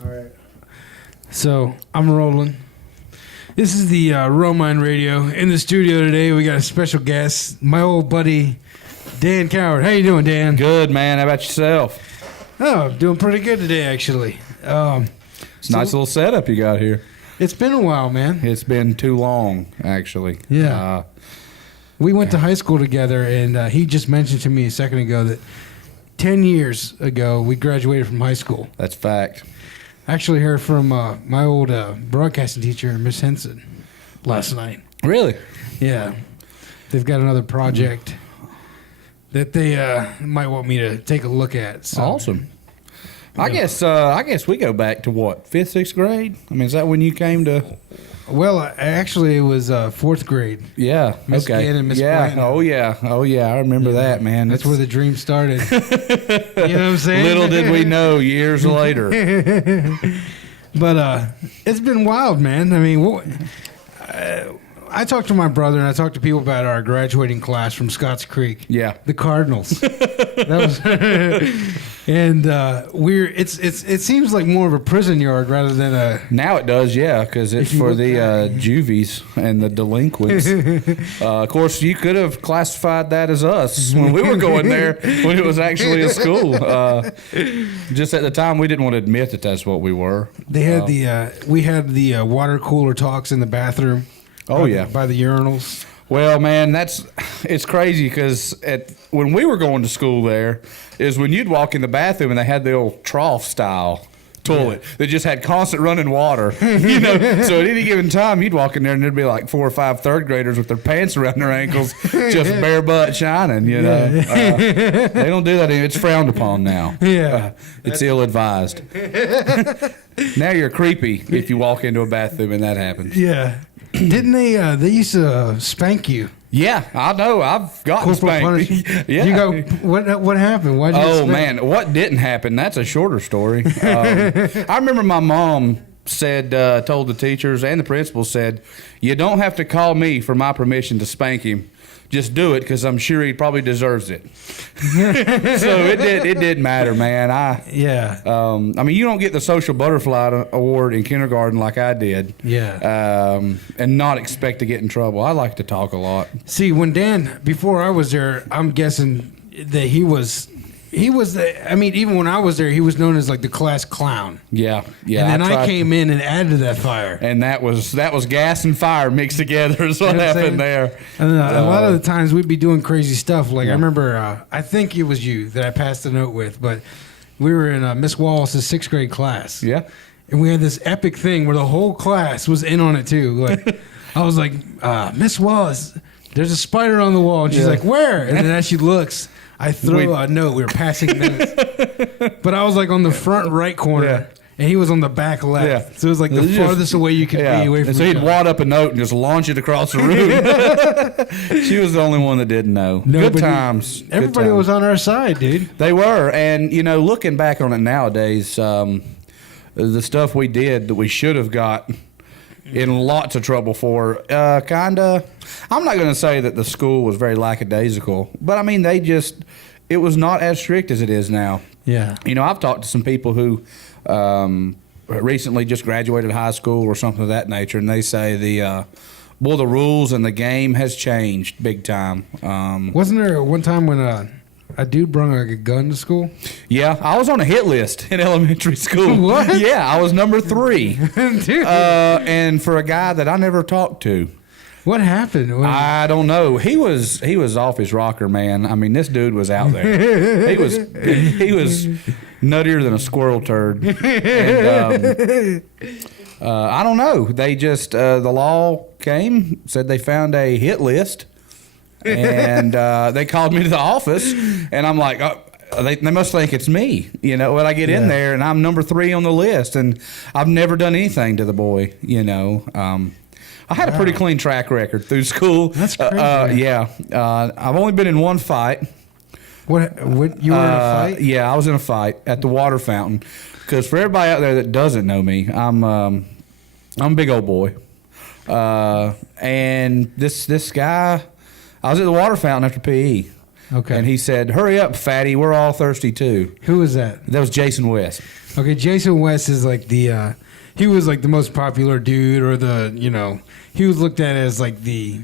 All right. So I'm rolling. This is the Romine Radio. In the studio today, we got a special guest, my old buddy, Dan Coward. How you doing, Dan? Good, man. How about yourself? Oh, I'm doing pretty good today, actually. It's a nice little setup you got here. It's been a while, man. It's been too long, actually. Yeah. We went to high school together, and he just mentioned to me a second ago that 10 years ago, we graduated from high school. That's fact. I actually heard from my old broadcasting teacher, Miss Henson, last night. Really? Yeah. They've got another project that they might want me to take a look at. So. Awesome. I guess we go back to what, 5th, 6th grade? I mean, is that when you came to? Well, actually, it was 4th grade. Yeah. Miss okay. Gann and Miss yeah. Blanton. Oh yeah. I remember that, man. That's where the dream started. You know what I'm saying? Little did we know years later. But it's been wild, man. I mean, I talked to my brother and I talked to people about our graduating class from Scotts Creek. Yeah. The Cardinals. That was, and it seems like more of a prison yard rather than a. Now it does, yeah, because it's for the juvies and the delinquents. Of course, you could have classified that as us when we were going there when it was actually a school. Just at the time, we didn't want to admit that that's what we were. They had we had the water cooler talks in the bathroom. Oh, yeah. By the urinals. Well, man, it's crazy because when we were going to school there is when you'd walk in the bathroom and they had the old trough style toilet that just had constant running water. So at any given time you'd walk in there and there'd be like 4 or 5 third graders with their pants around their ankles, just bare butt shining. They don't do that anymore. It's frowned upon now. Yeah, it's ill advised. Now you're creepy if you walk into a bathroom and that happens. Yeah. Didn't they used to spank you? Yeah, I know. I've gotten spanked. Yeah. You go. What happened? Why'd you get spanked? Man, what didn't happen? That's a shorter story. I remember my mom said, told the teachers and the principal said, "You don't have to call me for my permission to spank him. Just do it because I'm sure he probably deserves it." So it did matter, man. I mean, you don't get the social butterfly award in kindergarten like I did. Yeah. And not expect to get in trouble. I like to talk a lot. See, when Dan, before I was there, I'm guessing that he was I mean, even when I was there, he was known as like the class clown. Yeah. And then I came in and added to that fire. And that was gas and fire mixed together is what happened there. And a lot of the times we'd be doing crazy stuff. Like I remember, I think it was you that I passed the note with, but we were in Miss Wallace's 6th grade class. Yeah. And we had this epic thing where the whole class was in on it too. Like I was like, Miss Wallace, there's a spider on the wall. And she's like, where? And then as she looks, I throw a note. We were passing minutes. But I was like on the front right corner, and he was on the back left. Yeah. So it was like the farthest away you could be away from So he'd wad up a note and just launch it across the room. She was the only one that didn't know. Good times. Everybody was on our side, dude. They were. And, looking back on it nowadays, the stuff we did that we should have got in lots of trouble for, I'm not going to say that the school was very lackadaisical, but I mean, it was not as strict as it is now. Yeah. I've talked to some people who recently just graduated high school or something of that nature, and they say the rules and the game has changed big time. Wasn't there one time when a dude brought like a gun to school? Yeah, I was on a hit list in elementary school. What? Yeah, I was number 3. Dude. And for a guy that I never talked to. What happened? I don't know. He was off his rocker, man. I mean, this dude was out there. He was nuttier than a squirrel turd. And, I don't know. They just the law came, said they found a hit list, and they called me to the office, and I'm like, oh, they must think it's me, when I get in there and I'm number 3 on the list, and I've never done anything to the boy, I had a pretty clean track record through school. That's crazy. I've only been in one fight. What you were in a fight? Yeah, I was in a fight at the water fountain. Because for everybody out there that doesn't know me, I'm a big old boy. And this guy, I was at the water fountain after PE. Okay. And he said, "Hurry up, fatty. We're all thirsty too." Who was that? That was Jason West. Okay, Jason West is like the he was like the most popular dude, or he was looked at as like the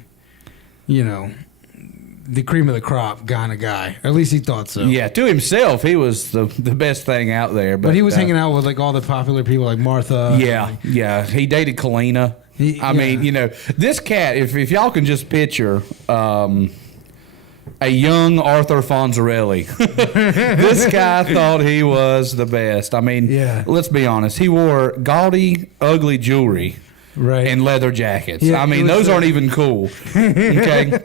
cream of the crop kind of guy. Or at least he thought so. Yeah, to himself, he was the best thing out there. But he was hanging out with like all the popular people like Martha. Yeah. He dated Kalina. I mean, this cat, if y'all can just picture a young Arthur Fonzarelli. This guy thought he was the best. I mean, let's be honest. He wore gaudy, ugly jewelry and leather jackets. Yeah, I mean, those aren't even cool. Okay?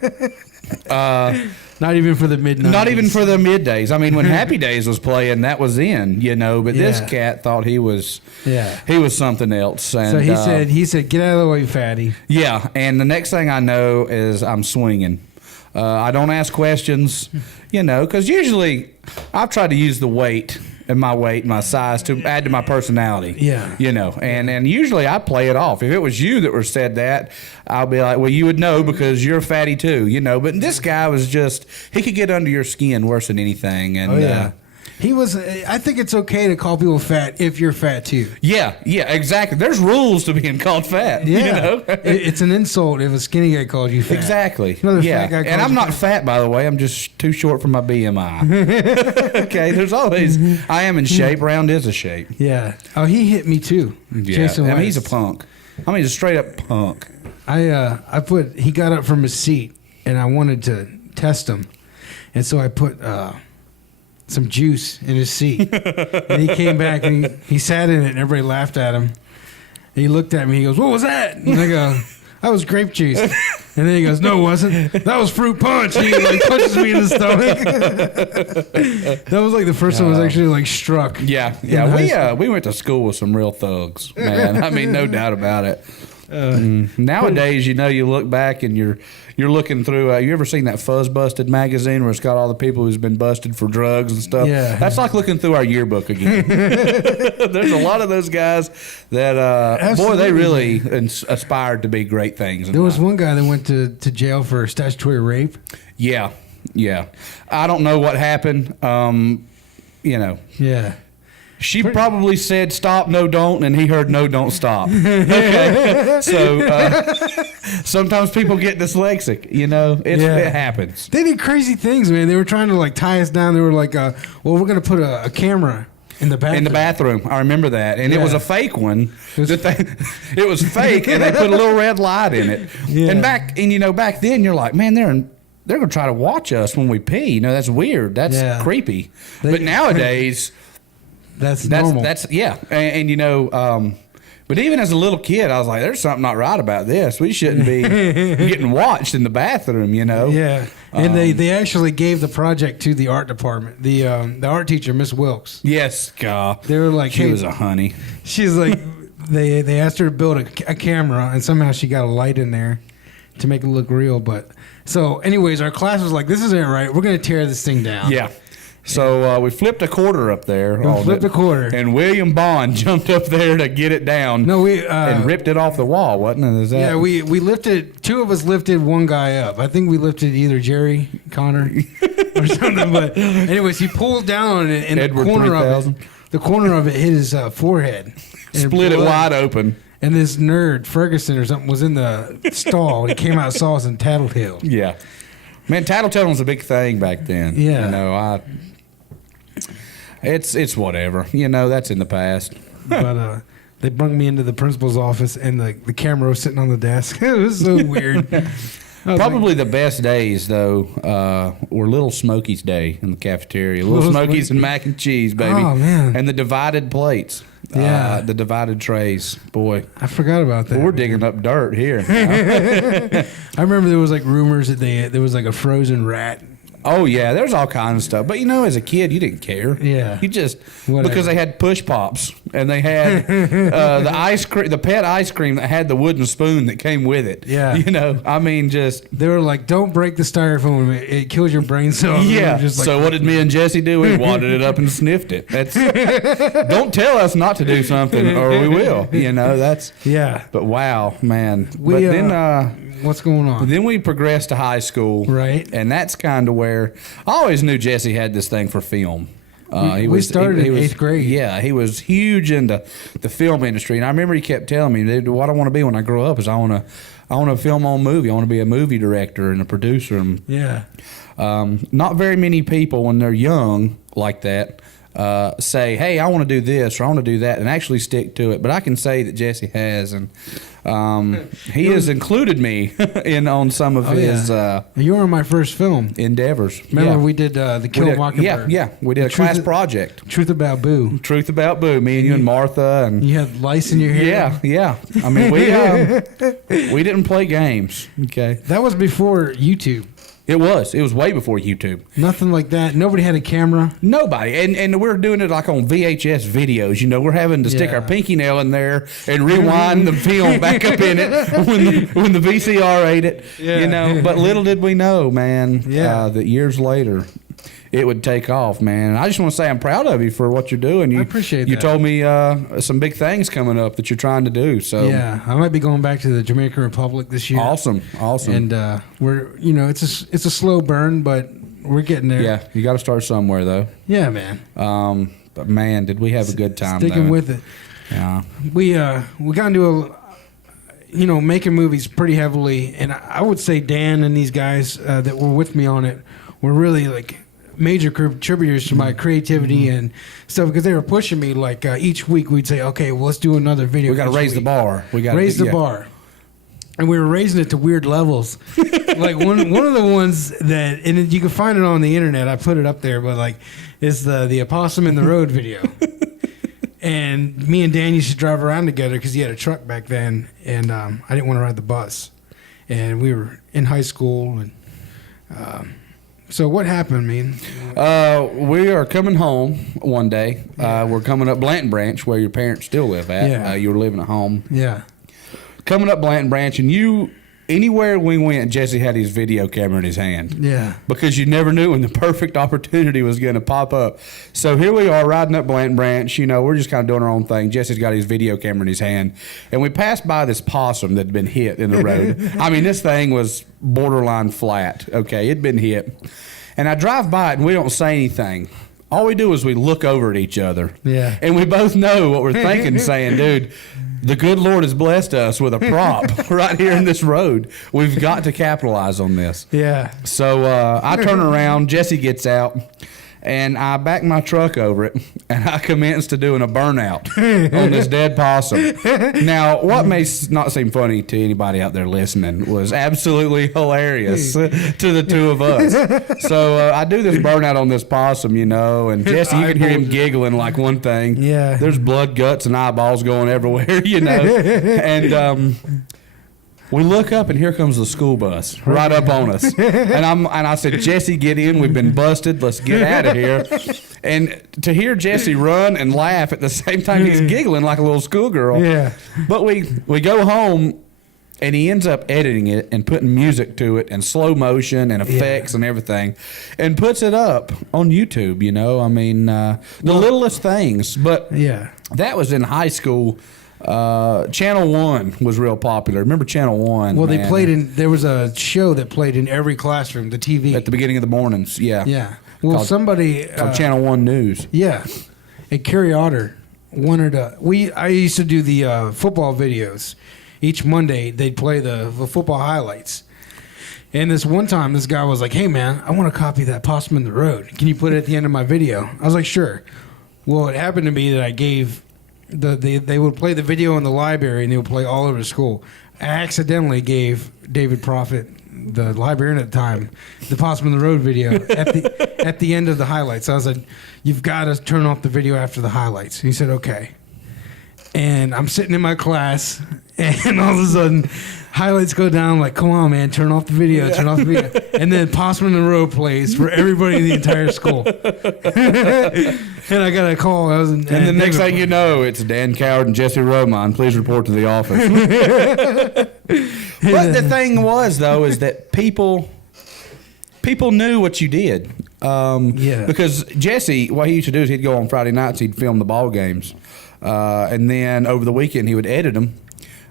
Not even for the mid-90s. Not even for the mid-days. I mean, when Happy Days was playing, that was in, But this cat thought he was something else. And, so he said, "Get out of the way, fatty." Yeah, and the next thing I know is I'm swinging. I don't ask questions, because usually I've tried to use the weight and my size to add to my personality. Yeah. And usually I play it off. If it was you that said that, I'll be like, well, you would know because you're fatty too, But this guy was he could get under your skin worse than anything. And, he was. I think it's okay to call people fat if you're fat too. Yeah, exactly. There's rules to being called fat. Yeah, it's an insult if a skinny guy called you fat. Exactly. Fat guy and I'm not fat, by the way. I'm just too short for my BMI. Okay. There's always. I am in shape. Round is a shape. Yeah. Oh, he hit me too. Yeah. Jason West. He's a punk. I mean, he's a straight up punk. He got up from his seat and I wanted to test him, and so I put some juice in his seat. And he came back and he sat in it and everybody laughed at him. And he looked at me, he goes, "What was that?" And I go, "That was grape juice." And then he goes, "No, it wasn't. That was fruit punch." And he like punches me in the stomach. That was like the first one I was actually like struck. Yeah. We went to school with some real thugs, man. I mean, no doubt about it. Nowadays, you look back and you're looking through. You ever seen that Fuzz Busted magazine where it's got all the people who's been busted for drugs and stuff? Yeah, that's like looking through our yearbook again. There's a lot of those guys that they really aspired to be great things. There was one guy that went to jail for statutory rape. Yeah. I don't know what happened. Yeah. She probably said stop, no, don't, and he heard no, don't stop. Okay. So sometimes people get dyslexic, it happens. They did crazy things, man. They were trying to like tie us down. They were like, well, we're going to put a camera in the bathroom. In the bathroom. I remember that. And it was a fake one. It was fake, and they put a little red light in it. Yeah. And back then you're like, man, they're going to try to watch us when we pee. That's weird. That's creepy. But nowadays... That's normal. But even as a little kid, I was like, "There's something not right about this. We shouldn't be getting watched in the bathroom." Yeah, and they actually gave the project to the art department. The art teacher, Miss Wilkes. Yes, God. They were like, she was a honey. She's like, they asked her to build a camera, and somehow she got a light in there to make it look real. But so, anyways, our class was like, "This isn't right. We're going to tear this thing down." Yeah. So we flipped a quarter up there. A quarter. And William Bond jumped up there to get it down. No, and ripped it off the wall, wasn't it? Is that? Yeah, we lifted. Two of us lifted one guy up. I think we lifted either Jerry Connor or something. But anyways, he pulled down on it, and Edward the corner of it hit his forehead. Split it wide open. And this nerd Ferguson or something was in the stall. He came out, saw us, and tattletailed. Yeah, man, tattletaling was a big thing back then. Yeah, It's whatever. That's in the past. But they brung me into the principal's office, and the camera was sitting on the desk. It was so weird. Probably the best days, though, were Little Smoky's day in the cafeteria. Little Smoky's and mac and cheese, baby. Oh, man. And the divided plates. Yeah. The divided trays. Boy. I forgot about that. Well, we're digging up dirt here. I remember there was like rumors that there was like a frozen rat. Oh, yeah, there's all kinds of stuff. But, as a kid, you didn't care. Yeah. You just, because they had push pops, and they had the ice cream, the pet ice cream that had the wooden spoon that came with it. Yeah. They were like, don't break the styrofoam. It kills your brain cells. Yeah. Just like, so what did me and Jesse do? We wadded it up and sniffed it. Don't tell us not to do something, or we will. That's. Yeah. But wow, man. What's going on? Then we progressed to high school. Right. And that's kind of where I always knew Jesse had this thing for film. We started in 8th grade. Yeah, he was huge into the film industry. And I remember he kept telling me, "Dude, what I want to be when I grow up is I want to film on movie. I want to be a movie director and a producer." And, yeah. not very many people when they're young like that say, "Hey, I want to do this or I want to do that," and actually stick to it. But I can say that Jesse has, and he has included me in on some of his you were in my first film endeavors. Remember we did the Kill Mockingbird? Yeah, we did a class project. Truth About Boo. Truth About Boo. Me and you and Martha, and you had lice in your hair. Yeah. I mean, we didn't play games. Okay, that was before YouTube. It was way before YouTube. Nothing like that. Nobody had a camera. Nobody. And we're doing it like on VHS videos. You know, we're having to stick our pinky nail in there and rewind the film back up in it when the VCR ate it. Yeah. You know, but little did we know, man, that years later it would take off, man. And I just want to say I'm proud of you for what you're doing. I appreciate that. You told me some big things coming up that you're trying to do. So yeah, I might be going back to the Dominican Republic this year. Awesome. And we're, it's a slow burn, but we're getting there. Yeah, you got to start somewhere though. Yeah, man. But man, did we have a good time? Sticking with it. Yeah. We got into making movies pretty heavily, and I would say Dan and these guys that were with me on it were really like major contributors to my creativity and stuff, because they were pushing me like each week we'd say, okay, well, let's do another video. We got to raise the bar. We got to raise the bar. And we were raising it to weird levels. Like one of the ones that, and you can find it on the internet, I put it up there, but like is the Opossum in the Road video. And me and Dan used to drive around together because he had a truck back then, and I didn't want to ride the bus. And we were in high school, and so what happened, man? We are coming home one day. We're coming up Blanton Branch, where your parents still live at. Yeah. You were living at home. Yeah. Coming up Blanton Branch, and anywhere we went, Jesse had his video camera in his hand. Yeah. Because you never knew when the perfect opportunity was going to pop up. So here we are riding up Blanton Branch. We're just kind of doing our own thing. Jesse's got his video camera in his hand. And we passed by this possum that had been hit in the road. I mean, this thing was borderline flat. Okay, it'd been hit. And I drive by it, and we don't say anything. All we do is we look over at each other. Yeah. And we both know what we're thinking, saying, dude, the good Lord has blessed us with a prop right here in this road. We've got to capitalize on this. Yeah. So I turn around, Jesse gets out, and I back my truck over it, and I commence to doing a burnout on this dead possum. Now, what may not seem funny to anybody out there listening was absolutely hilarious to the two of us. So I do this burnout on this possum, and Jesse, you can hear him giggling like one thing. Yeah. There's blood, guts, and eyeballs going everywhere, And we look up, and here comes the school bus right up on us. And I said, Jesse, get in. We've been busted. Let's get out of here. And to hear Jesse run and laugh at the same time, he's giggling like a little schoolgirl. Yeah. But we go home, and he ends up editing it and putting music to it and slow motion and effects and everything, and puts it up on YouTube. I mean, the littlest things. But that was in high school. Channel 1 was real popular. Remember Channel 1? Well, they played there was a show that played in every classroom, the TV. At the beginning of the mornings, yeah. Yeah. Well, somebody... Called Channel 1 News. Yeah. And Carrie Otter wanted I used to do the football videos. Each Monday, they'd play the football highlights. And this one time, this guy was like, hey, man, I want to copy that Possum in the Road. Can you put it at the end of my video? I was like, sure. Well, it happened to be that I gave... They would play the video in the library, and they would play all over school. I accidentally gave David Prophet, the librarian at the time, the Possum in the Road video at the end of the highlights. I was like, you've got to turn off the video after the highlights. And he said, okay. And I'm sitting in my class, and all of a sudden, highlights go down, like, come on, man, turn off the video, turn off the video. And then Possum in the Road plays for everybody in the entire school. And I got a call. And the next thing you know, it's Dan Coward and Jesse Romine. Please report to the office. But the thing was, though, is that people knew what you did. Because Jesse, what he used to do is he'd go on Friday nights, he'd film the ball games. And then over the weekend, he would edit them.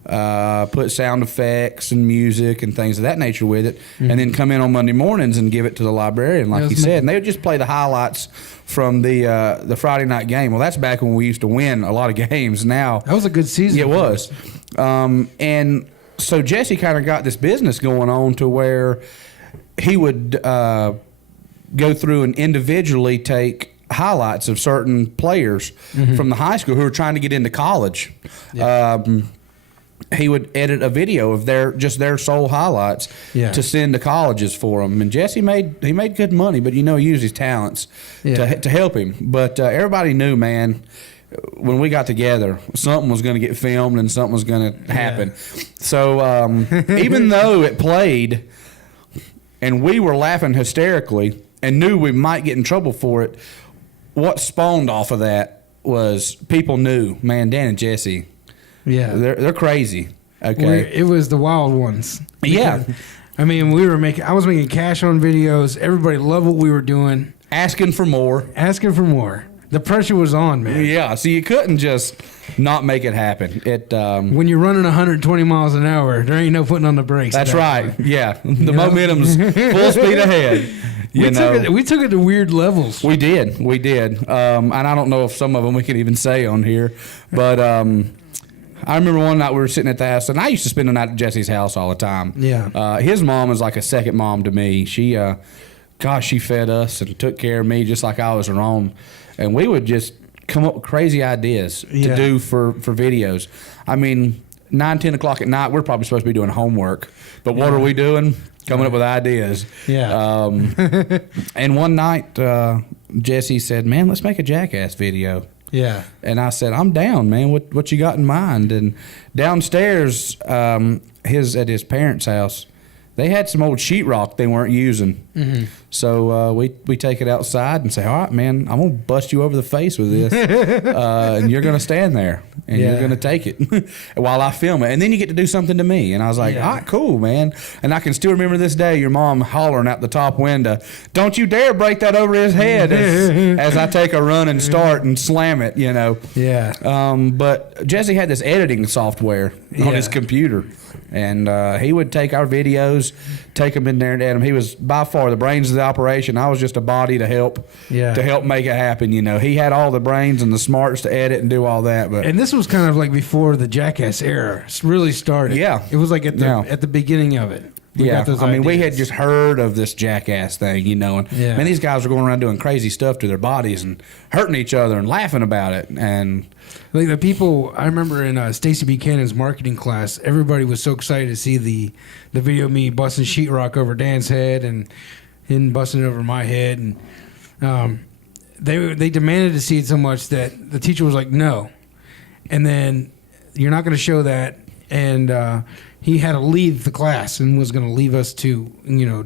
put sound effects and music and things of that nature with it, and then come in on Monday mornings and give it to the librarian, like you said. And they would just play the highlights from the Friday night game. Well, that's back when we used to win a lot of games. Now that was a good season. It was, and so Jesse kind of got this business going on to where he would go through and individually take highlights of certain players from the high school who were trying to get into college. Yeah. He would edit a video of their sole highlights to send to colleges for them. And Jesse made good money, but he used his talents to help him. But everybody knew, man, when we got together, something was going to get filmed and something was going to happen. So even though it played and we were laughing hysterically and knew we might get in trouble for it, what spawned off of that was people knew, man, Dan and Jesse, they're crazy. Okay, it was the wild ones. Yeah, I mean, I was making cash on videos. Everybody loved what we were doing. Asking for more. The pressure was on, man. Yeah, so you couldn't just not make it happen. When you're running 120 miles an hour, there ain't no putting on the brakes. That's right. Yeah, the momentum's full speed ahead. We took it to weird levels. We did. And I don't know if some of them we can even say on here, but I remember one night we were sitting at the house, and I used to spend the night at Jesse's house all the time. Yeah. His mom was like a second mom to me. She fed us and took care of me just like I was her own. And we would just come up with crazy ideas to do for videos. I mean, 9, 10 o'clock at night, we're probably supposed to be doing homework. But what are we doing? Coming up with ideas. Yeah. And one night, Jesse said, man, let's make a Jackass video. Yeah. And I said, I'm down, man. What you got in mind? And downstairs, at his parents' house, they had some old sheetrock they weren't using. Mm-hmm. So we take it outside and say, all right, man, I'm going to bust you over the face with this. And you're going to stand there. And you're going to take it while I film it. And then you get to do something to me. And I was like, all right, cool, man. And I can still remember this day, your mom hollering out the top window, don't you dare break that over his head as I take a run and start and slam it, Yeah. But Jesse had this editing software on his computer. And he would take our videos, take them in there and edit them. He was by far the brains of the operation. I was just a body to help make it happen. He had all the brains and the smarts to edit and do all that. And this was kind of like before the Jackass era really started. Yeah, it was like at the beginning of it. We had just heard of this Jackass thing, and man, these guys were going around doing crazy stuff to their bodies and hurting each other and laughing about it. And like the people, I remember in Stacy Buchanan's marketing class, everybody was so excited to see the video of me busting sheetrock over Dan's head and him busting it over my head, and they demanded to see it so much that the teacher was like, no, and then you're not going to show that, and he had to leave the class and was going to leave us to,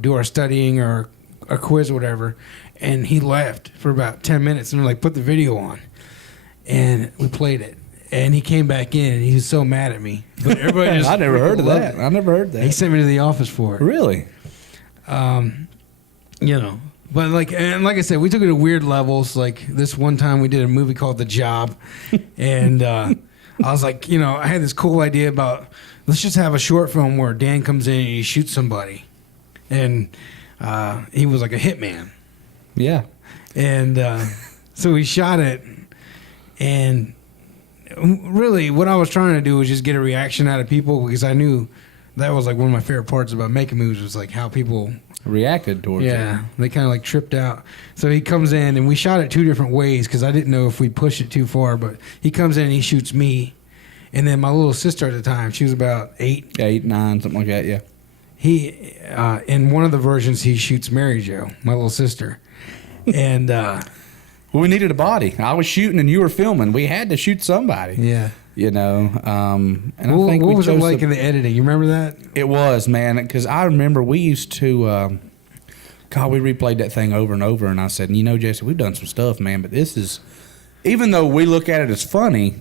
do our studying or a quiz or whatever. And he left for about 10 minutes and they're like, put the video on. And we played it. And he came back in and he was so mad at me. But everybody just I never heard of that. I never heard that. He sent me to the office for it. Really? But like I said, we took it to weird levels. Like this one time we did a movie called The Job. And I was like, I had this cool idea about, let's just have a short film where Dan comes in and he shoots somebody. And he was like a hitman. Yeah. And so we shot it. And really what I was trying to do was just get a reaction out of people, because I knew that was like one of my favorite parts about making movies, was like how people reacted towards it. Yeah, they kind of like tripped out. So he comes in and we shot it 2 different ways because I didn't know if we pushed it too far. But he comes in and he shoots me, and then my little sister at the time, she was about 8, 9, something like that. Yeah. He in one of the versions he shoots Mary Jo, my little sister, and we needed a body. I was shooting and you were filming. We had to shoot somebody. Yeah. And I think what was it like in the editing? You remember that? It was, man, because I remember we used to, we replayed that thing over and over, and I said, Jesse, we've done some stuff, man, but this is, even though we look at it as funny,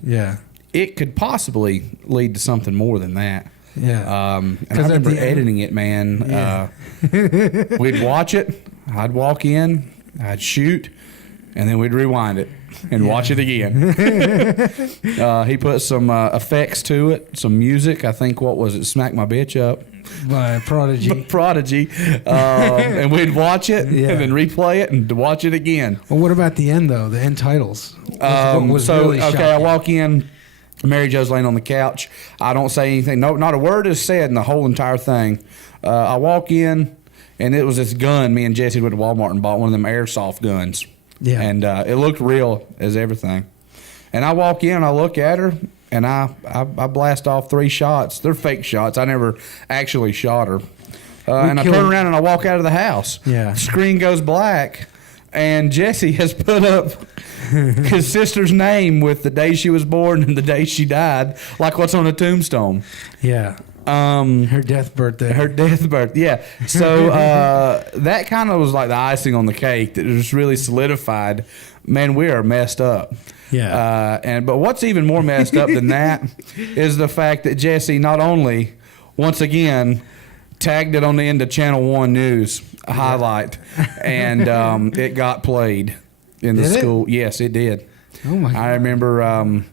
it could possibly lead to something more than that. Yeah. And I remember editing it, man. Yeah. We'd watch it, I'd walk in, I'd shoot, and then we'd rewind it. and watch it again. He put some effects to it, some music. I think, what was it? Smack My Bitch Up. By Prodigy. Prodigy. And we'd watch it Yeah. and then replay it and watch it again. Well, what about the end, though? The end titles? What was really okay, shocking? I walk in. Mary Jo's laying on the couch. I don't say anything. No, not a word is said in the whole entire thing. I walk in, and it was this gun. Me and Jesse went to Walmart and bought one of them airsoft guns. Yeah. And it looked real as everything. And I walk in, I look at her, and I blast off 3 shots. They're fake shots. I never actually shot her. And I turn around and I walk out of the house. Yeah. Screen goes black, and Jesse has put up his sister's name with the day she was born and the day she died, like what's on a tombstone. Yeah. Her death birthday. Her death birthday, yeah. So that kind of was like the icing on the cake that just really solidified, man, we are messed up. Yeah. But what's even more messed up than that is the fact that Jesse not only, once again, tagged it on the end of Channel 1 News, a highlight, and it got played in the school. Yes, it did. Oh, my God.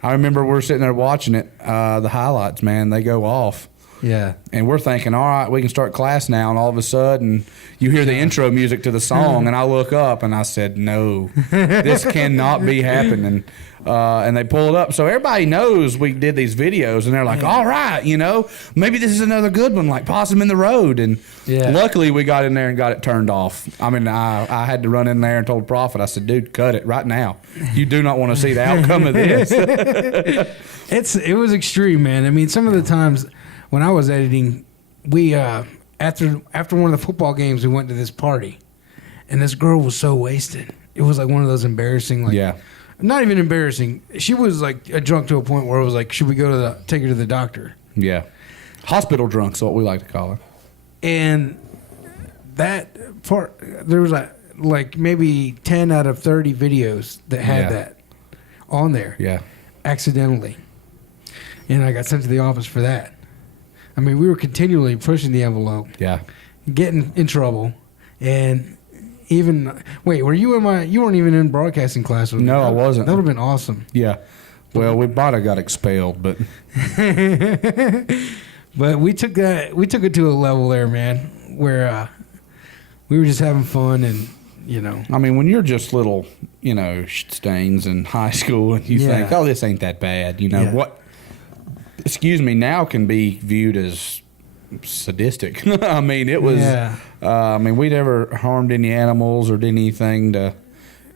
I remember we're sitting there watching it, the highlights, man, they go off. Yeah. And we're thinking, all right, we can start class now. And all of a sudden, you hear the intro music to the song, and I look up, and I said, no, this cannot be happening. And they pull it up. So everybody knows we did these videos, and they're like, all right, maybe this is another good one, like Possum in the Road. And luckily, we got in there and got it turned off. I mean, I had to run in there and told Prophet, I said, dude, cut it right now. You do not want to see the outcome of this. It was extreme, man. I mean, some of the times when I was editing, we after one of the football games, we went to this party, and this girl was so wasted. It was like one of those embarrassing, not even embarrassing. She was like a drunk to a point where it was like, should we go take her to the doctor? Yeah, hospital drunk's what we like to call her. And that part, there was like maybe 10 out of 30 videos that had that on there. Yeah, accidentally, and I got sent to the office for that. I mean, we were continually pushing the envelope. Yeah. Getting in trouble. And even, wait, you weren't even in broadcasting class with me. No, I wasn't. That would have been awesome. Yeah. Well, we might have got expelled, but. But we took it to a level there, man, where we were just having fun and, I mean, when you're just little, stains in high school and you think, oh, this ain't that bad, what? Excuse me, now can be viewed as sadistic. I mean, it was. We never harmed any animals or did anything to,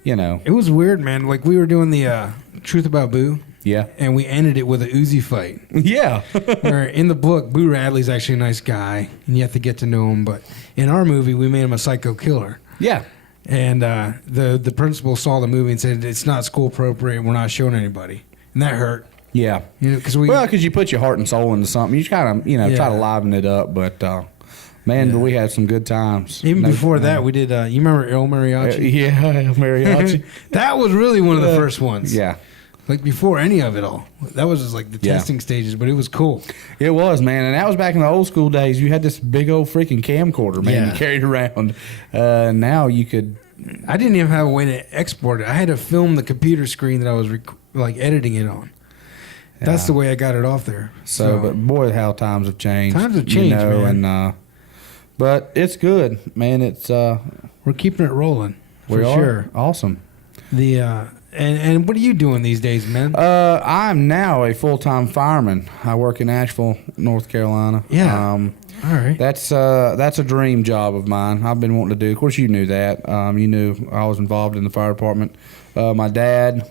It was weird, man. Like we were doing the Truth About Boo. Yeah. And we ended it with a Uzi fight. Yeah. Where in the book, Boo Radley's actually a nice guy, and you have to get to know him. But in our movie, we made him a psycho killer. Yeah. And the principal saw the movie and said it's not school appropriate. We're not showing anybody, and that hurt. Yeah. Because you put your heart and soul into something. You kind of, try to liven it up. But, man, we had some good times. Even before that, we did, you remember El Mariachi? El Mariachi. That was really one of the first ones. Yeah. Like before any of it all. That was just like the testing stages, but it was cool. It was, man. And that was back in the old school days. You had this big old freaking camcorder, man, you carried around. Now you could. I didn't even have a way to export it. I had to film the computer screen that I was editing it on. That's the way I got it off there. So, but boy, how times have changed. Times have changed, man. And, but it's good, man. It's we're keeping it rolling. For sure. Awesome. And what are you doing these days, man? I'm now a full-time fireman. I work in Asheville, North Carolina. Yeah. All right. That's a dream job of mine. I've been wanting to do. Of course, you knew that. You knew I was involved in the fire department. My dad,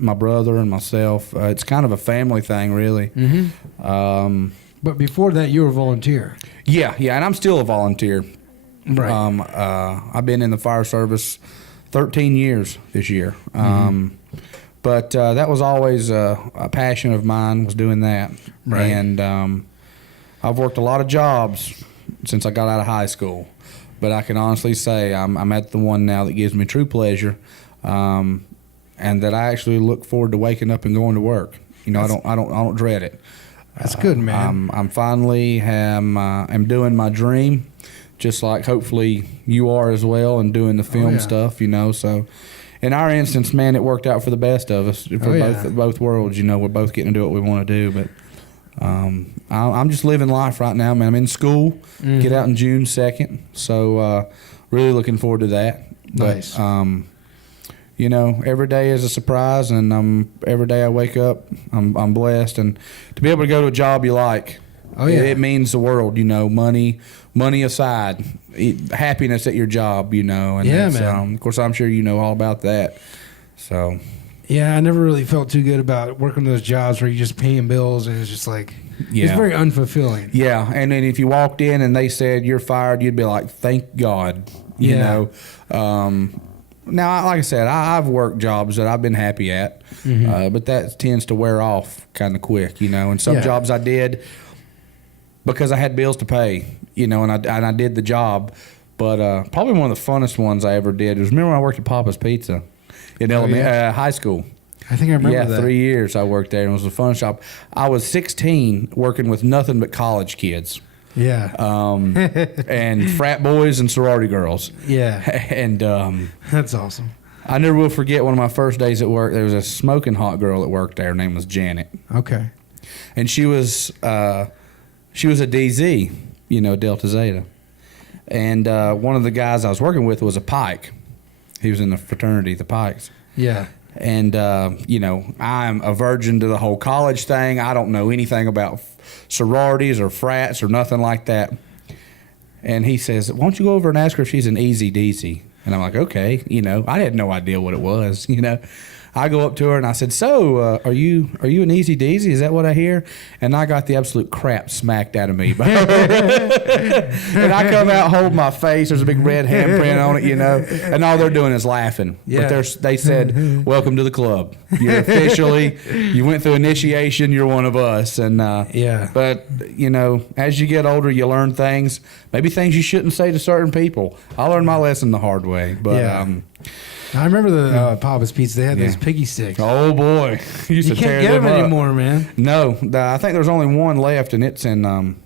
my brother, and myself. It's kind of a family thing, really. Mm-hmm. But before that, you were a volunteer. Yeah, and I'm still a volunteer. Right. I've been in the fire service 13 years this year. But that was always a passion of mine, was doing that. Right. And I've worked a lot of jobs since I got out of high school. But I can honestly say I'm at the one now that gives me true pleasure, and that I actually look forward to waking up and going to work. I don't dread it. That's good, man. I'm finally am doing my dream, just like hopefully you are as well, and doing the film stuff. So in our instance, man, it worked out for the best of us for both worlds. You know, we're both getting to do what we want to do. But I'm just living life right now, man. I'm in school. Get out in June 2nd. So really looking forward to that. Nice. But, you know, every day is a surprise, and every day I wake up, I'm blessed, and to be able to go to a job you like, it means the world. You know, money aside, happiness at your job. You know, and man. Of course, I'm sure you know all about that. So, yeah, I never really felt too good about working those jobs where you're just paying bills, and it's just like it's very unfulfilling. Yeah, and then if you walked in and they said you're fired, you'd be like, thank God. You know. Now, like I said, I've worked jobs that I've been happy at, but that tends to wear off kind of quick, you know. And some jobs I did because I had bills to pay, you know, and I did the job. But probably one of the funnest ones I ever did was, remember when I worked at Papa's Pizza in high school? I think I remember that. 3 years I worked there, and it was a fun shop. I was 16 working with nothing but college kids. Yeah. And frat boys and sorority girls. Yeah. And that's awesome. I never will forget one of my first days at work. There was a smoking hot girl that worked there. Her name was Janet. Okay. And she was a DZ, you know, Delta Zeta. And one of the guys I was working with was a Pike. He was in the fraternity, the Pikes. Yeah. And, you know, I'm a virgin to the whole college thing. I don't know anything about sororities or frats or nothing like that. And he says, why don't you go over and ask her if she's an easy DC? And I'm like, okay. You know, I had no idea what it was, you know. I go up to her and I said, so are you an easy Deezy? Is that what I hear? And I got the absolute crap smacked out of me. And I come out, hold my face. There's a big red handprint on it, you know. And all they're doing is laughing. Yeah. But they said, welcome to the club. You're officially, you went through initiation. You're one of us. And But, you know, as you get older, you learn things. Maybe things you shouldn't say to certain people. I learned my lesson the hard way. But I remember the Papa's Pizza. They had those piggy sticks. Oh, boy. You can't get them anymore, man. No. I think there's only one left, and it's in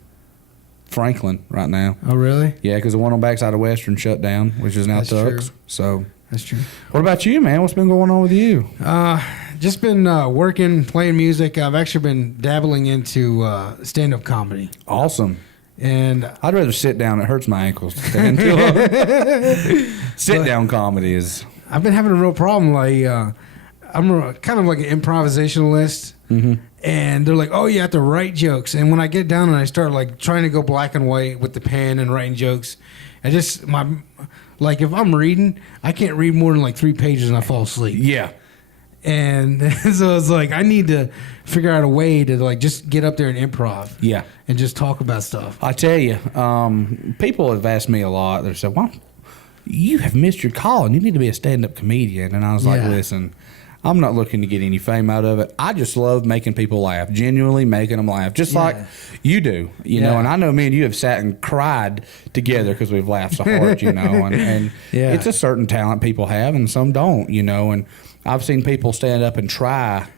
Franklin right now. Oh, really? Yeah, because the one on backside of Western shut down, which is now Tuck's. So that's true. What about you, man? What's been going on with you? Just been working, playing music. I've actually been dabbling into stand-up comedy. Awesome. And I'd rather sit down. It hurts my ankles to stand too long. Sit-down comedy is... I've been having a real problem. Like, I'm kind of like an improvisationalist, and they're like, "Oh, you have to write jokes." And when I get down and I start like trying to go black and white with the pen and writing jokes, if I'm reading, I can't read more than like 3 pages and I fall asleep. Yeah. And so it's like I need to figure out a way to like just get up there and improv. Yeah. And just talk about stuff. I tell you, people have asked me a lot. They said, "Well, you have missed your calling. You need to be a stand-up comedian." And I was like, listen, I'm not looking to get any fame out of it. I just love making people laugh, genuinely making them laugh, just like you do, you know. And I know me and you have sat and cried together because we've laughed so hard, you know. And it's a certain talent people have and some don't, you know. And I've seen people stand up and try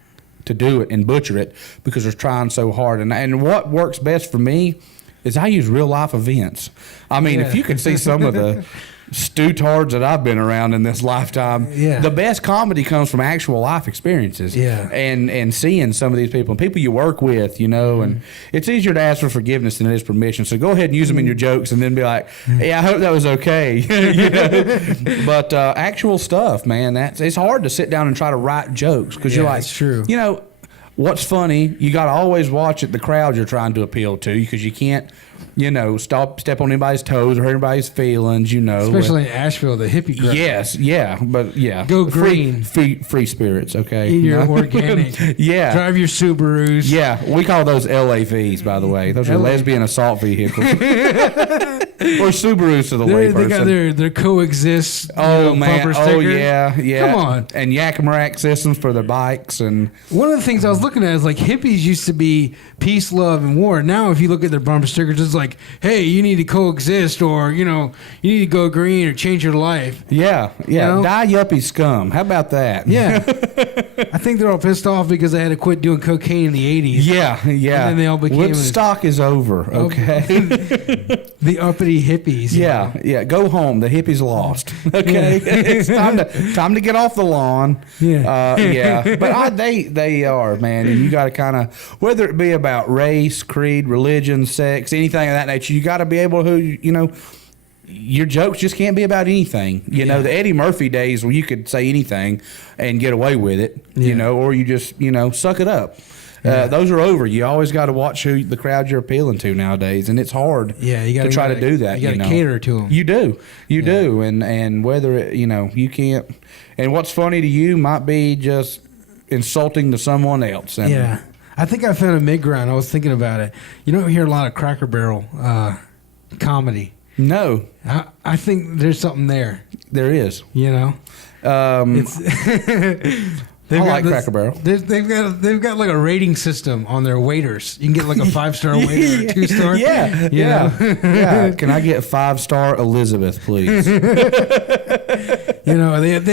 to do it and butcher it because they're trying so hard. And what works best for me is I use real-life events. I mean, if you can see some of the stoutards that I've been around in this lifetime, the best comedy comes from actual life experiences. And seeing some of these people and people you work with, you know, and it's easier to ask for forgiveness than it is permission. So go ahead and use them in your jokes and then be like, I hope that was okay. You know? But actual stuff, man, it's hard to sit down and try to write jokes because you're like, it's true. You know, what's funny, you got to always watch the crowd you're trying to appeal to because you can't, you know, step on anybody's toes or hurt anybody's feelings, you know. Especially in Asheville, the hippie crowd. Yes, but Go green. Free spirits, okay? Eat your organic. Drive your Subarus. Yeah, we call those LAVs, by the way. Those are lesbian assault vehicles. Or Subarus to the layperson. They got their coexist man. bumper sticker. Oh, yeah. Come on. And Yakima systems for their bikes. And one of the things I was looking at is like hippies used to be peace, love, and war. Now, if you look at their bumper stickers, it's was like, hey, you need to coexist, or you need to go green or change your life. Yeah. Die yuppie scum. How about that? Yeah. I think they're all pissed off because they had to quit doing cocaine in the 80s. Yeah. And then they all became Woodstock is over. Okay. The uppity hippies. Yeah. Go home. The hippies lost. Okay. It's time to get off the lawn. Yeah. But they are, man, and you got to kind of, whether it be about race, creed, religion, sex, anything of that nature, you got to be able to, your jokes just can't be about anything. The Eddie Murphy days where you could say anything and get away with it, or you just, suck it up. Those are over. You always got to watch who the crowd you're appealing to nowadays, and it's hard. You got to try to do that. You got to cater to them. You do, and whether it, you can't. And what's funny to you might be just insulting to someone else. And I think I found a mid-ground. I was thinking about it. You don't hear a lot of Cracker Barrel comedy. No. I think there's something there. There is. It's I like Cracker Barrel. They've got like a rating system on their waiters. You can get like a 5-star waiter or a 2-star. Yeah. Can I get 5-star Elizabeth, please? They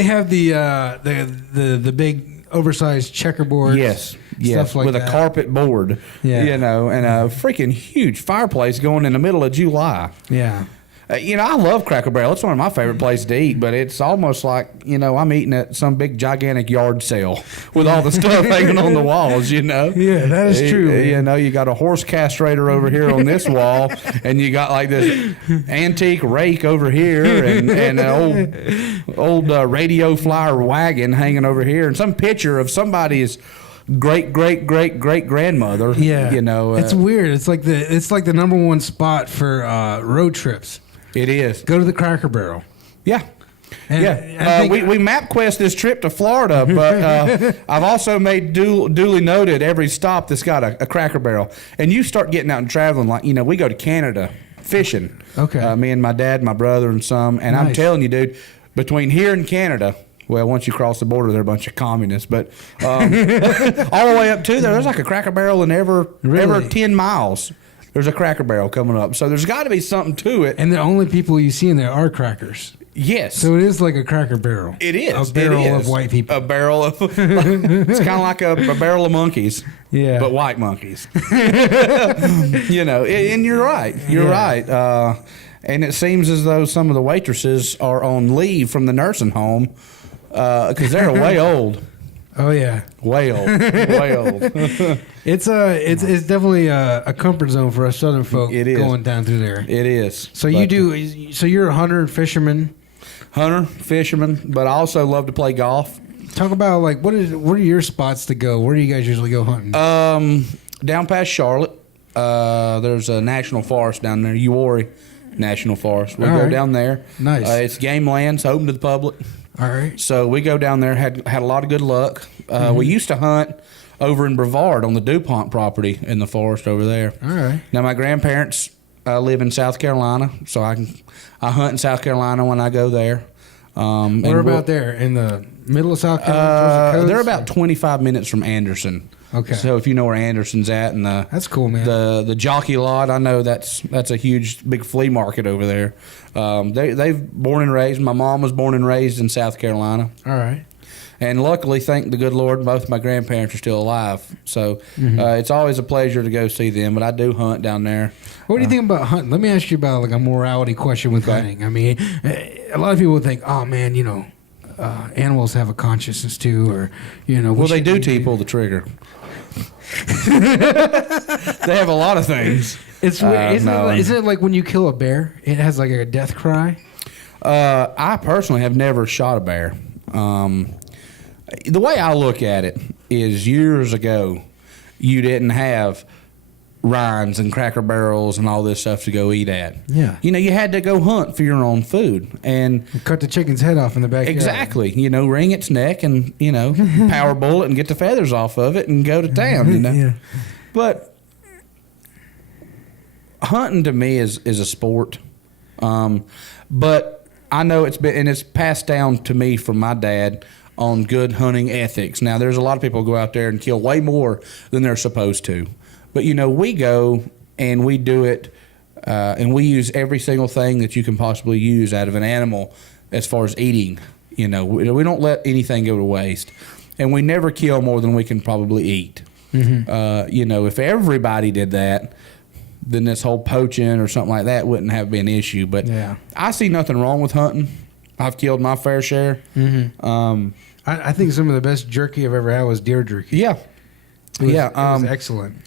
have the big oversized checkerboard. Yes. Stuff like with that. A carpet board. Yeah. And a freaking huge fireplace going in the middle of July. Yeah. I love Cracker Barrel. It's one of my favorite places to eat, but it's almost like, I'm eating at some big gigantic yard sale with all the stuff hanging on the walls, Yeah, that is true. You got a horse castrator over here on this wall, and you got like this antique rake over here, and an old radio flyer wagon hanging over here, and some picture of somebody's great grandmother. Yeah. It's weird. It's like the number one spot for road trips. It is. Go to the Cracker Barrel. Yeah. And we MapQuest this trip to Florida, but I've also made duly noted every stop that's got a Cracker Barrel. And you start getting out and traveling, like, we go to Canada fishing. Okay. Me and my dad, my brother, and some. And nice. I'm telling you, dude, between here and Canada, well, once you cross the border, they're a bunch of communists. But all the way up to there's like a Cracker Barrel in every 10 miles. There's a Cracker Barrel coming up. So there's got to be something to it. And the only people you see in there are crackers. Yes. So it is like a Cracker Barrel. It is. A barrel of white people. A barrel of... it's kind of like a barrel of monkeys. Yeah. But white monkeys. And you're right. You're right. And it seems as though some of the waitresses are on leave from the nursing home because they're way old. Oh yeah, way old. It's definitely a comfort zone for us Southern folk. It is going down through there. It is. So you're a hunter and fisherman. Hunter, fisherman, but I also love to play golf. Talk about what are your spots to go? Where do you guys usually go hunting? Down past Charlotte. There's a national forest down there, Uwharrie National Forest. We go down there. Nice. It's game land, it's open to the public. All right. So we go down there. Had a lot of good luck. We used to hunt over in Brevard on the DuPont property in the forest over there. All right. Now my grandparents live in South Carolina, so I hunt in South Carolina when I go there. Where about there? In the middle of South Carolina? They're about 25 minutes from Anderson. Okay. So if you know where Anderson's at, and that's cool, man. The jockey lot, I know that's a huge big flea market over there. They've born and raised. My mom was born and raised in South Carolina. All right. And luckily, thank the good Lord, both my grandparents are still alive. So it's always a pleasure to go see them. But I do hunt down there. What do you think about hunting? Let me ask you about a morality question with hunting. I mean, a lot of people think, oh man, animals have a consciousness too, or Well, they do till you pull the trigger. They have a lot of things. Isn't it like when you kill a bear, it has like a death cry? I personally have never shot a bear. The way I look at it is years ago, you didn't have rinds and Cracker Barrels and all this stuff to go eat at. Yeah. You had to go hunt for your own food. And cut the chicken's head off in the backyard. Exactly. Wring its neck and, power bullet and get the feathers off of it and go to town, Yeah. But hunting to me is a sport. But I know it's passed down to me from my dad on good hunting ethics. Now, there's a lot of people who go out there and kill way more than they're supposed to. But, we go and we do it and we use every single thing that you can possibly use out of an animal as far as eating. You know, we don't let anything go to waste, and we never kill more than we can probably eat. You know, if everybody did that, then this whole poaching or something like that wouldn't have been an issue. But I see nothing wrong with hunting. I've killed my fair share. I think some of the best jerky I've ever had was deer jerky. Yeah. It was excellent.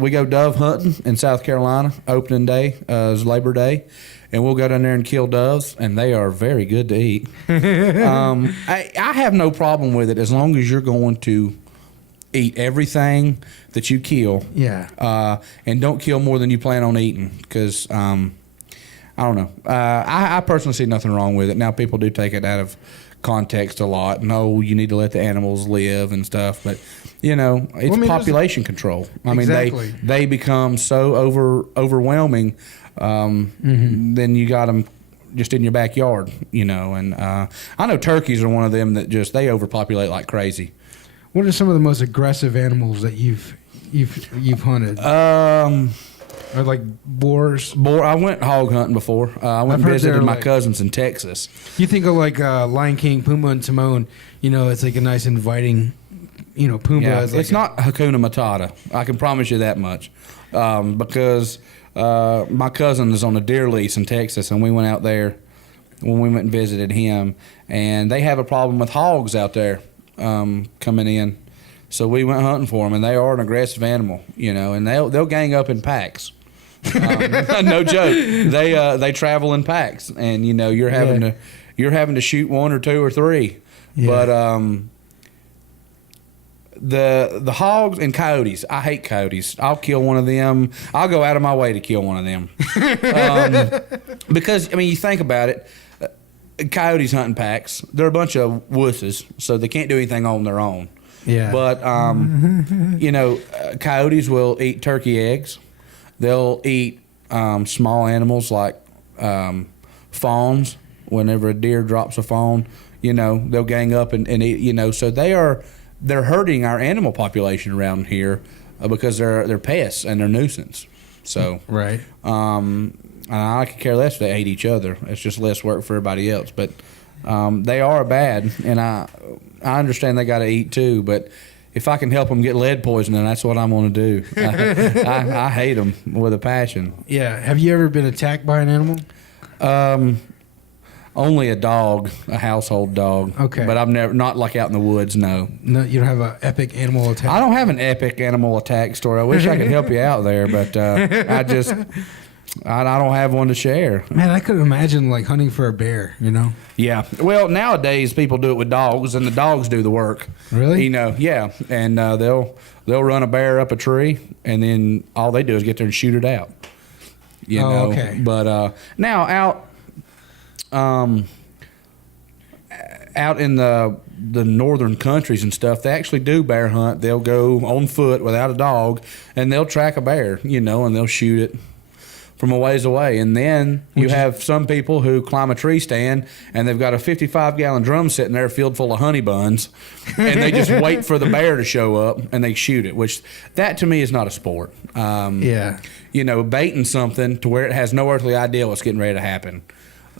We go dove hunting in South Carolina. Opening day is Labor Day, and we'll go down there and kill doves, and they are very good to eat. I have no problem with it as long as you're going to eat everything that you kill. Yeah. And don't kill more than you plan on eating, because I don't know. I personally see nothing wrong with it. Now, people do take it out of context a lot. No, you need to let the animals live and stuff, but you know, it's population control. I mean, they become so overwhelming. Then you got them just in your backyard, you know. And I know turkeys are one of them that just they overpopulate like crazy. What are some of the most aggressive animals that you've hunted? Or like boars? I went hog hunting before. I went and visited my cousins in Texas. You think of like Lion King, Pumbaa, and Timon. You know, it's like a nice inviting. You know, Pumbaa. Yeah, is like it's not Hakuna Matata. I can promise you that much, because my cousin is on a deer lease in Texas, and we went out there when we went and visited him, and they have a problem with hogs out there coming in. So we went hunting for them, and they are an aggressive animal, you know, and they'll gang up in packs. No joke. They travel in packs, and you know you're having to shoot one or two or three. Yeah. But the hogs and coyotes, I hate coyotes. I'll kill one of them. I'll go out of my way to kill one of them. Because I mean, you think about it. Coyotes hunting packs. They're a bunch of wusses, so they can't do anything on their own. Yeah. But you know, coyotes will eat turkey eggs. They'll eat small animals like fawns. Whenever a deer drops a fawn, you know, they'll gang up and eat. You know, so they're hurting our animal population around here because they're pests and they're nuisance. So right. I could care less if they ate each other. It's just less work for everybody else. But they are bad, and I understand they got to eat too. But if I can help them get lead poisoning, that's what I'm going to do. I hate them with a passion. Yeah. Have you ever been attacked by an animal? Only a dog, a household dog. Okay. But I've never, not like out in the woods, no. No, you don't have an epic animal attack? I don't have an epic animal attack story. I wish I could help you out there, but I don't have one to share. Man, I could imagine like hunting for a bear, you know? Yeah. Well, nowadays people do it with dogs, and the dogs do the work. Really? You know, yeah. And they'll run a bear up a tree, and then all they do is get there and shoot it out. You know? Okay. But now out in the northern countries and stuff, they actually do bear hunt. They'll go on foot without a dog, and they'll track a bear, you know, and they'll shoot it from a ways away. And then you have some people who climb a tree stand, and they've got a 55-gallon drum sitting there filled full of honey buns, and they just wait for the bear to show up, and they shoot it, which that to me is not a sport. Yeah. You know, baiting something to where it has no earthly idea what's getting ready to happen.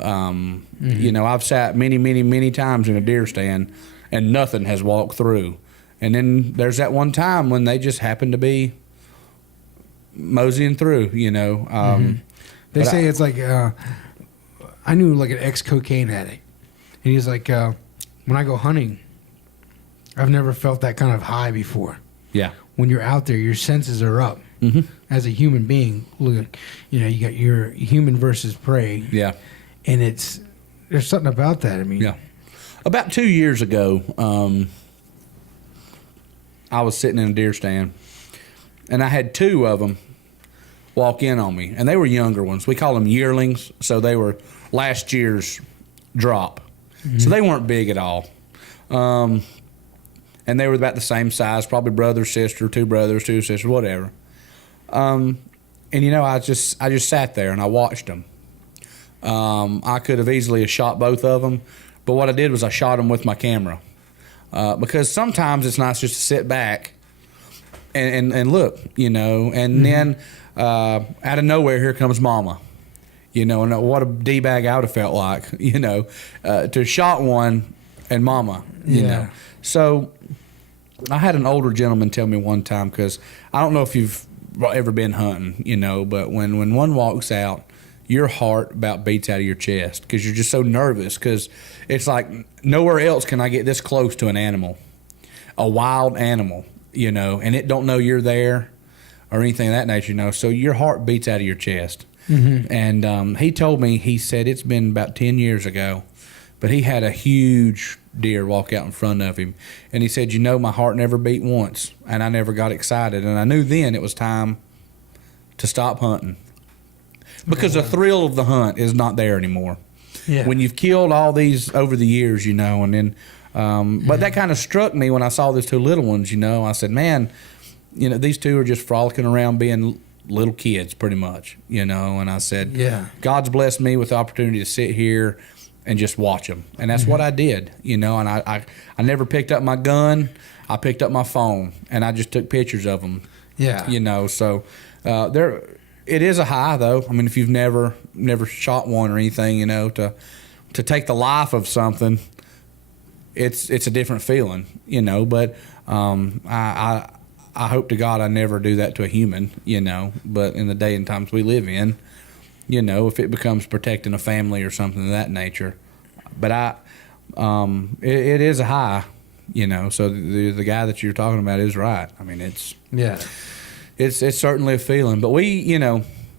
You know, I've sat many times in a deer stand, and nothing has walked through. And then there's that one time when they just happen to be moseying through, you know. They say it's like, I knew like an ex-cocaine addict. And he's like, when I go hunting, I've never felt that kind of high before. Yeah. When you're out there, your senses are up. As a human being, look, you know, you got your human versus prey. Yeah. And there's something about that. I mean, yeah. About 2 years ago, I was sitting in a deer stand, and I had two of them walk in on me, and they were younger ones. We call them yearlings, so they were last year's drop. So they weren't big at all. And they were about the same size, probably brother, sister, two brothers, two sisters, whatever. And, you know, I just sat there and I watched them. I could have easily shot both of them, but what I did was I shot them with my camera. Because sometimes it's nice just to sit back and look, and then out of nowhere, here comes Mama. And what a D-bag I would have felt like, to shot one and Mama, you know. So I had an older gentleman tell me one time, because I don't know if you've ever been hunting, but when one walks out, your heart about beats out of your chest, because you're just so nervous, because it's like nowhere else can I get this close to an animal, a wild animal, and it don't know you're there or anything of that nature, so your heart beats out of your chest. Mm-hmm. And he told me, he said it's been about 10 years ago, but he had a huge deer walk out in front of him, and he said, my heart never beat once, and I never got excited, and I knew then it was time to stop hunting, because the thrill of the hunt is not there anymore. Yeah. When you've killed all these over the years, and then but that kind of struck me when I saw these two little ones. I said, man, these two are just frolicking around being little kids pretty much, and I said, God's blessed me with the opportunity to sit here and just watch them, and that's what I did, and I never picked up my gun. I picked up my phone and I just took pictures of them. So there, it is a high though. I mean, if you've never shot one or anything, to take the life of something, it's a different feeling, but I hope to God I never do that to a human, but in the day and times we live in, if it becomes protecting a family or something of that nature. But it is a high, so the guy that you're talking about is right. I mean, it's certainly a feeling. But we,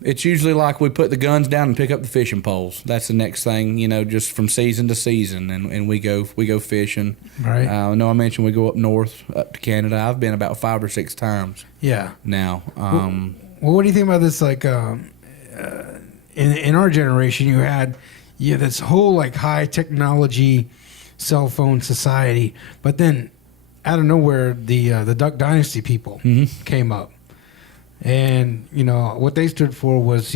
it's usually like we put the guns down and pick up the fishing poles. That's the next thing, just from season to season, and we go fishing. Right. I know I mentioned we go up north, up to Canada. I've been about 5 or 6 times. Yeah. Now. Well, what do you think about this? Like, in our generation, you had this whole like high technology cell phone society, but then out of nowhere, the Duck Dynasty people came up. And, what they stood for was,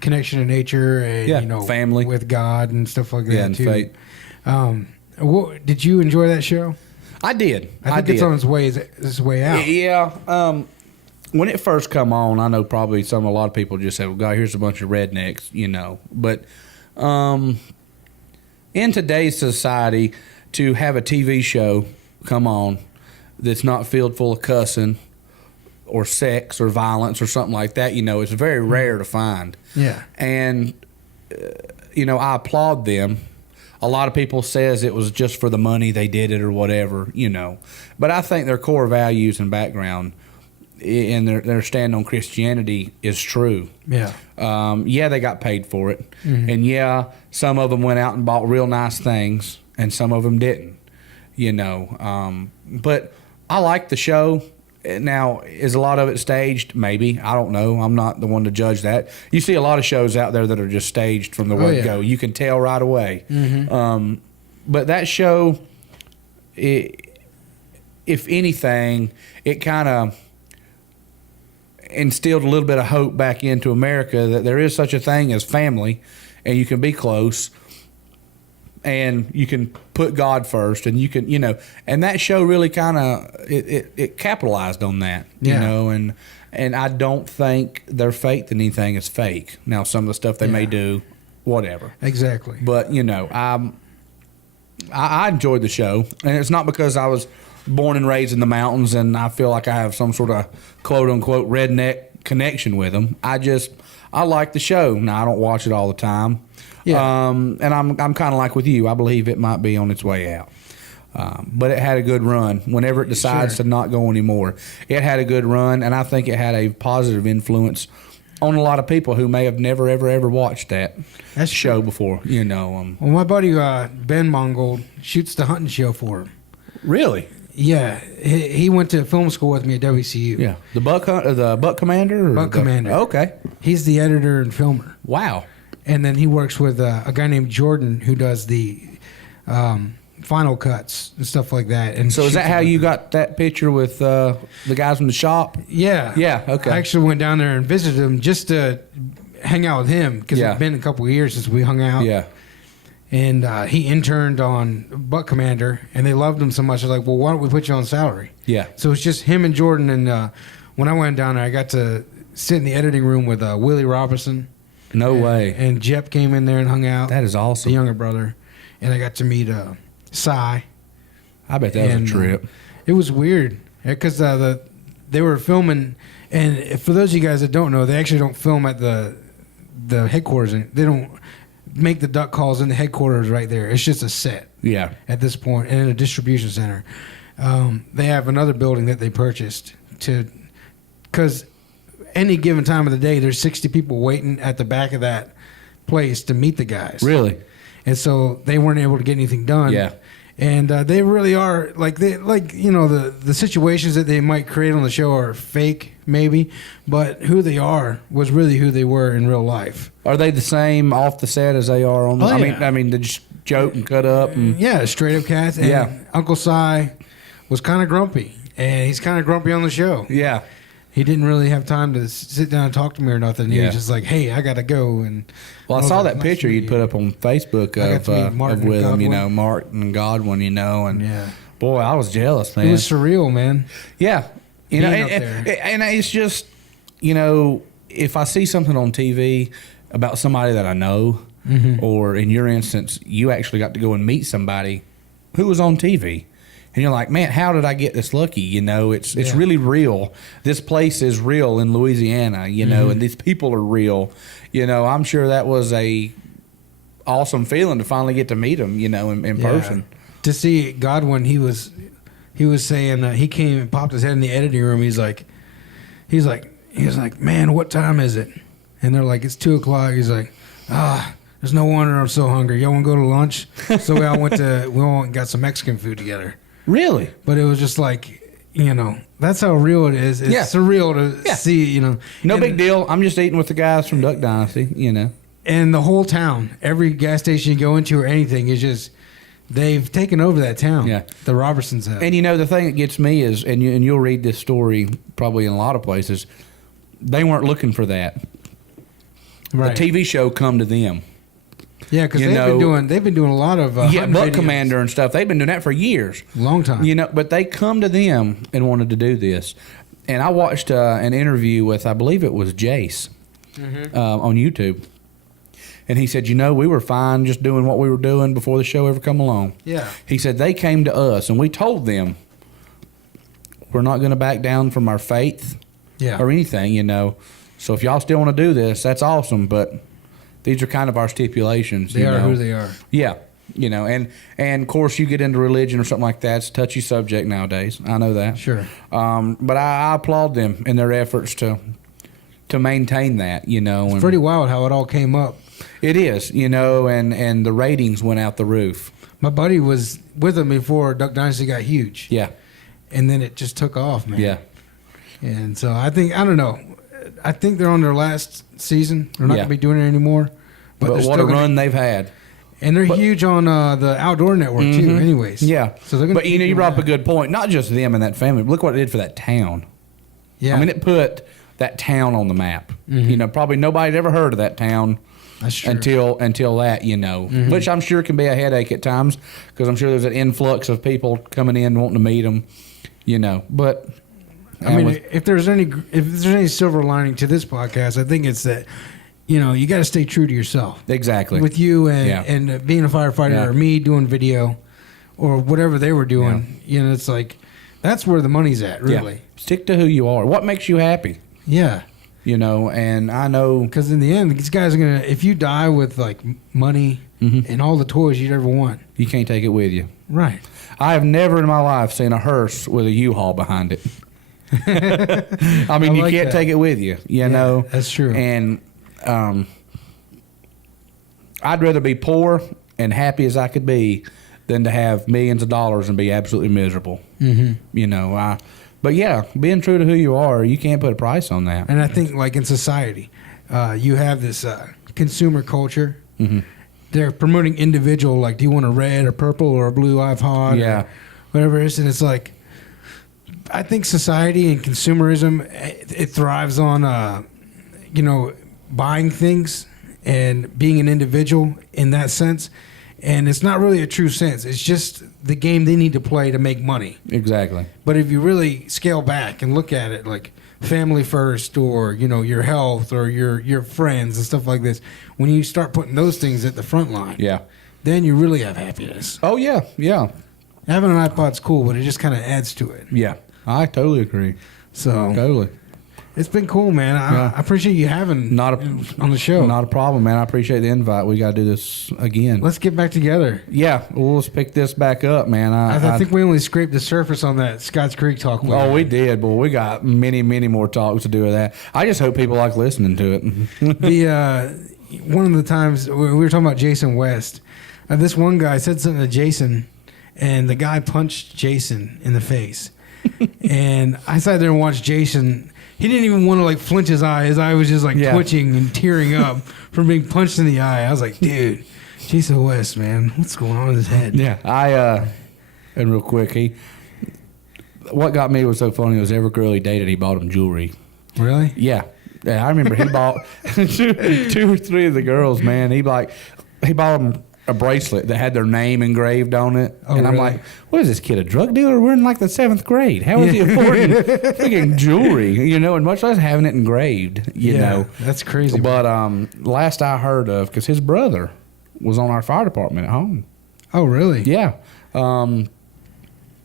connection to nature and, family with God and stuff like that, and too. Fate. Did you enjoy that show? I did. I think it's on its way out. Yeah. When it first come on, I know probably a lot of people just said, well, God, here's a bunch of rednecks, But in today's society, to have a TV show come on that's not filled full of cussing or sex or violence or something like that, it's very rare to find. Yeah. And, I applaud them. A lot of people says it was just for the money they did it or whatever, But I think their core values and background and their stand on Christianity is true. Yeah. They got paid for it. Mm-hmm. And some of them went out and bought real nice things and some of them didn't, But I like the show. Now, is a lot of it staged? Maybe. I don't know. I'm not the one to judge that. You see a lot of shows out there that are just staged from the word go. You can tell right away. Mm-hmm. But that show, if anything, it kind of instilled a little bit of hope back into America that there is such a thing as family, and you can be close, and you can put God first, and you can, and that show really kind of it capitalized on that, and I don't think their faith in anything is fake. Now, some of the stuff they may do, whatever. Exactly. But I enjoyed the show, and it's not because I was born and raised in the mountains and I feel like I have some sort of quote unquote redneck connection with them. I like the show. Now, I don't watch it all the time. Yeah. And I'm kind of like with you. I believe it might be on its way out. But it had a good run. Whenever it decides to not go anymore, it had a good run, and I think it had a positive influence on a lot of people who may have never, ever watched that show before. Well, my buddy Ben Mongold shoots the hunting show for him. Really? Yeah, he went to film school with me at WCU. Yeah, the Buck Commander. Buck Commander. Okay, he's the editor and filmer. Wow. And then he works with a guy named Jordan who does the final cuts and stuff like that. And so is that how you got that picture with the guys from the shop? Yeah. Yeah. Okay. I actually went down there and visited him just to hang out with him because it's been a couple of years since we hung out. Yeah. and he interned on Buck Commander, and they loved him so much. They're like, well, why don't we put you on salary? Yeah. So it's just him and Jordan. And when I went down there, I got to sit in the editing room with Willie Robinson. No way. And Jep came in there and hung out. That is awesome. The younger brother. And I got to meet Cy. I bet that was a trip. It was weird because they were filming, and for those of you guys that don't know, they actually don't film at the headquarters. They don't make the duck calls in the headquarters right there. It's just a set. Yeah. At this point, and in a distribution center, they have another building that they purchased because any given time of the day, there's 60 people waiting at the back of that place to meet the guys. Really? And so they weren't able to get anything done. Yeah. And they really are the situations that they might create on the show are fake, maybe, but who they are was really who they were in real life. Are they the same off the set as they are on the? Oh, yeah. I mean, they just joke and cut up. And, yeah, straight up cats. And yeah. Uncle Cy was kind of grumpy, and he's kind of grumpy on the show. Yeah. He didn't really have time to sit down and talk to me or nothing. He was just like, "Hey, I gotta go." And well, I saw that picture you'd put up on Facebook of with him, Martin Godwin, and boy, I was jealous, man. It was surreal, man. Yeah, and it's just, if I see something on TV about somebody that I know, or in your instance, you actually got to go and meet somebody who was on TV. And you're like, man, how did I get this lucky? It's really real. This place is real in Louisiana, and these people are real. I'm sure that was a awesome feeling to finally get to meet them, in person. To see Godwin, he was saying he came and popped his head in the editing room. He's like, man, what time is it? And they're like, it's 2:00. He's like, there's no wonder I'm so hungry. Y'all want to go to lunch? So we all went and got some Mexican food together. Really? But it was just like, that's how real it is. It's surreal to see, No big deal. I'm just eating with the guys from Duck Dynasty, And the whole town, every gas station you go into or anything, is just, they've taken over that town. Yeah. The Robertsons have. And the thing that gets me is, and you'll read this story probably in a lot of places, they weren't looking for that. Right. The TV show come to them. Yeah, because they've been doing a lot of Buck videos. Commander and stuff. They've been doing that for years, long time. But they come to them and wanted to do this. And I watched an interview with, I believe it was Jace, on YouTube, and he said, we were fine just doing what we were doing before the show ever come along. Yeah, he said they came to us and we told them we're not going to back down from our faith, or anything, So if y'all still want to do this, that's awesome, but these are kind of our stipulations. They are who they are. Yeah. And of course you get into religion or something like that. It's a touchy subject nowadays. I know that. Sure. But I applaud them in their efforts to maintain that, It's pretty wild how it all came up. It is, and the ratings went out the roof. My buddy was with them before Duck Dynasty got huge. Yeah. And then it just took off, man. Yeah. And so I don't know. I think they're on their last season. They're not going to be doing it anymore. But what a run they've had. And they're huge on the Outdoor Network, too, anyways. Yeah. So they're but, you brought up a good point. Not just them and that family. But look what it did for that town. Yeah. I mean, it put that town on the map. Probably nobody had ever heard of that town. That's true. Until that, which I'm sure can be a headache at times because I'm sure there's an influx of people coming in wanting to meet them, But I mean, if there's any silver lining to this podcast, I think it's that you got to stay true to yourself. Exactly. With you and being a firefighter or me doing video or whatever they were doing, it's like that's where the money's at, really. Yeah. Stick to who you are. What makes you happy? Yeah. And I know because in the end, these guys are gonna. If you die with like money and all the toys you'd ever want, you can't take it with you. Right. I have never in my life seen a hearse with a U-Haul behind it. I mean, you can't take it with you. You know. That's true. And I'd rather be poor and happy as I could be than to have millions of dollars and be absolutely miserable. But yeah, being true to who you are, you can't put a price on that. And I think, like in society, you have this consumer culture. They're promoting individual, like, do you want a red or purple or a blue I've hot? Yeah. Or whatever it is. And it's like, I think society and consumerism, it thrives on, buying things and being an individual in that sense. And it's not really a true sense. It's just the game they need to play to make money. Exactly. But if you really scale back and look at it like family first, or your health, or your friends and stuff like this, when you start putting those things at the front line, then you really have happiness. Oh yeah. Having an iPod's cool, but it just kind of adds to it. Yeah, I totally agree. So totally. It's been cool, man. I appreciate you having on the show. Not a problem, man. I appreciate the invite. We got to do this again. Let's get back together. Yeah, let's pick this back up, man. I think we only scraped the surface on that Scotts Creek talk. Oh, we did, but we got many, many more talks to do with that. I just hope people like listening to it. One of the times we were talking about Jason West, this one guy said something to Jason, and the guy punched Jason in the face. And I sat there and watched Jason. He didn't even want to like flinch his eye. His eye was just like twitching and tearing up from being punched in the eye. I was like, dude, Jason West, man, what's going on in his head? Yeah, and real quick, what got me was so funny was every girl he dated, he bought him jewelry. Really? Yeah, I remember he bought two or three of the girls, man. He bought them a bracelet that had their name engraved on it. Oh, and I'm really? like, what is this kid, a drug dealer? We're in like the 7th grade. How is he affording freaking jewelry, and much less having it engraved, you know? That's crazy. But last I heard of, because his brother was on our fire department at home. Oh, really? Yeah. And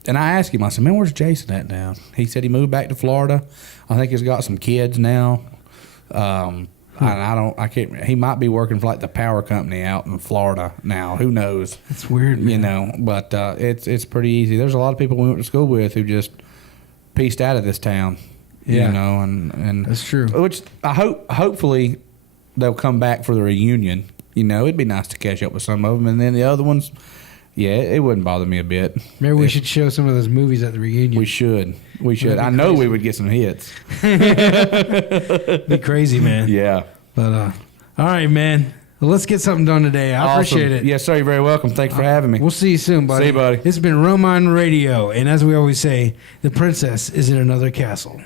I asked him, I said, man, where's Jason at now? He said he moved back to Florida. I think he's got some kids now. I can't. He might be working for like the power company out in Florida now. Who knows? That's weird, man. But it's pretty easy. There's a lot of people we went to school with who just pieced out of this town. Yeah. And that's true. Which hopefully they'll come back for the reunion. It'd be nice to catch up with some of them, and then the other ones, it wouldn't bother me a bit. Maybe we should show some of those movies at the reunion. We should. I know we would get some hits. Be crazy, man. Yeah. But all right, man. Well, let's get something done today. I appreciate it. Yes, sir. You're very welcome. Thanks for having me. We'll see you soon, buddy. See you, buddy. It's been Romine Radio, and as we always say, the princess is in another castle.